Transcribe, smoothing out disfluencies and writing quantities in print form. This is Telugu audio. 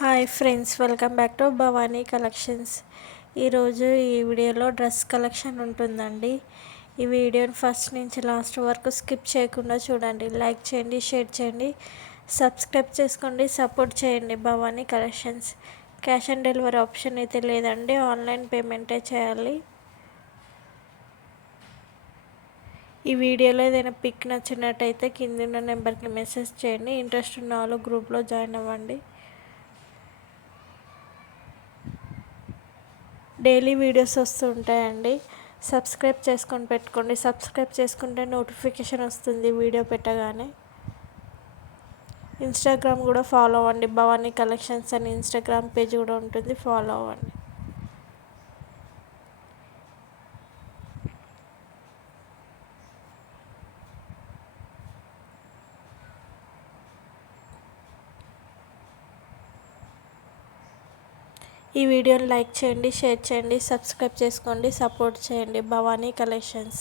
Hi friends, welcome back to Bhavani collections. ఈరోజు ఈ వీడియోలో డ్రెస్ కలెక్షన్ ఉంటుందండి. ఈ వీడియోని ఫస్ట్ నుంచి లాస్ట్ వరకు స్కిప్ చేయకుండా చూడండి. లైక్ చేయండి, షేర్ చేయండి, సబ్స్క్రైబ్ చేసుకోండి, సపోర్ట్ చేయండి Bhavani collections. Cash on delivery option అయితే లేదండి, ఆన్లైన్ పేమెంటే చేయాలి. ఈ వీడియోలో ఏదైనా పిక్ నచ్చినట్టయితే కింద ఉన్న నెంబర్కి మెసేజ్ చేయండి. ఇంట్రెస్ట్ ఉన్న వాళ్ళు గ్రూప్లో జాయిన్ అవ్వండి. డైలీ వీడియోస్ వస్తూ ఉంటాయండి. సబ్స్క్రైబ్ చేసుకొని పెట్టుకోండి. సబ్స్క్రైబ్ చేసుకుంటే నోటిఫికేషన్ వస్తుంది వీడియో పెట్టగానే. ఇన్స్టాగ్రామ్ కూడా ఫాలో అవ్వండి. భవానీ కలెక్షన్స్ అని ఇన్స్టాగ్రామ్ పేజ్ కూడా ఉంటుంది, ఫాలో అవ్వండి. ఈ వీడియోని లైక్ చేయండి, షేర్ చేయండి, సబ్స్క్రైబ్ చేసుకోండి, సపోర్ట్ చేయండి భవానీ కలెక్షన్స్.